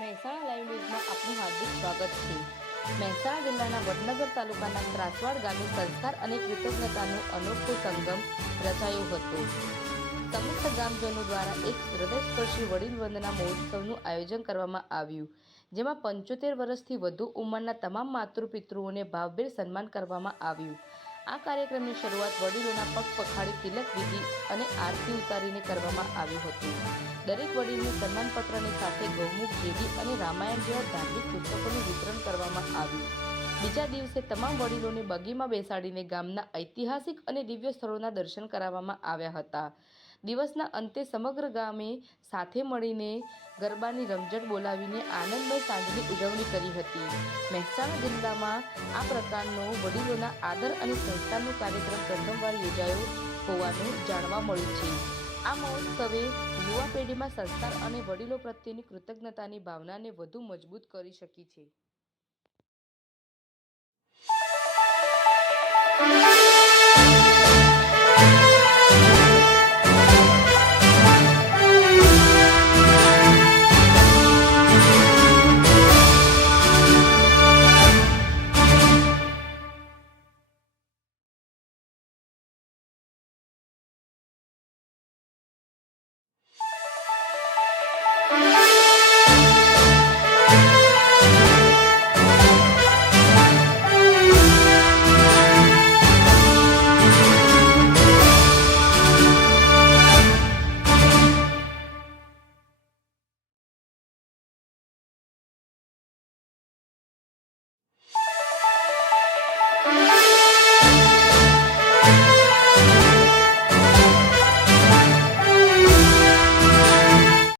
Mehsana live ન્યૂઝમાં આપનું હાર્દિક સ્વાગત છે। મહેસાણા જિલ્લાના વડનગર તાલુકાના ત્રાસવાડ ગામે સંસ્કાર અને કૃતજ્ઞતાનો અનોખો સંગમ રચાયો હતો। સમસ્ત ગામજનો દ્વારા એક હૃદયસ્પર્શી વડીલ વંદના મહોત્સવનું આયોજન કરવામાં આવ્યું, જેમાં 75 વર્ષથી વધુ ઉંમરના તમામ માતૃપિતૃઓને ભાવભેર સન્માન કરવામાં આવ્યું। આ કાર્યક્રમની શરૂઆત વડીલોના પગ પખાડી તિલક વિધિ અને આરતી ઉતારીને કરવામાં આવ્યું હતું। દરેક વડીલને સન્માનપત્રની સાથે ગૌમુખ, જેડી અને રામાયણ જેવા ધાર્મિક પુસ્તકોનું વિતરણ કરવામાં આવ્યું। બીજા દિવસે તમામ વડીલોને બગીમાં બેસાડીને ગામના ઐતિહાસિક અને દિવ્ય સ્થળોના દર્શન કરાવવામાં આવ્યા હતા। દિવસના અંતે સમગ્ર ગામે સાથે મળીને ગરબાની રમઝટ બોલાવીને આનંદમય સાંજની ઉજવણી કરી હતી। મહેસાણા જિલ્લામાં આ પ્રકારનો વડીલોના આદર અને સંસ્કારનો કાર્યક્રમ પ્રથમવાર યોજાયો હોવાનું જાણવા મળ્યું છે। આ મહોત્સવે યુવા પેઢીમાં સંસ્કાર અને વડીલો પ્રત્યેની કૃતજ્ઞતાની ભાવનાને વધુ મજબૂત કરી શકી છે।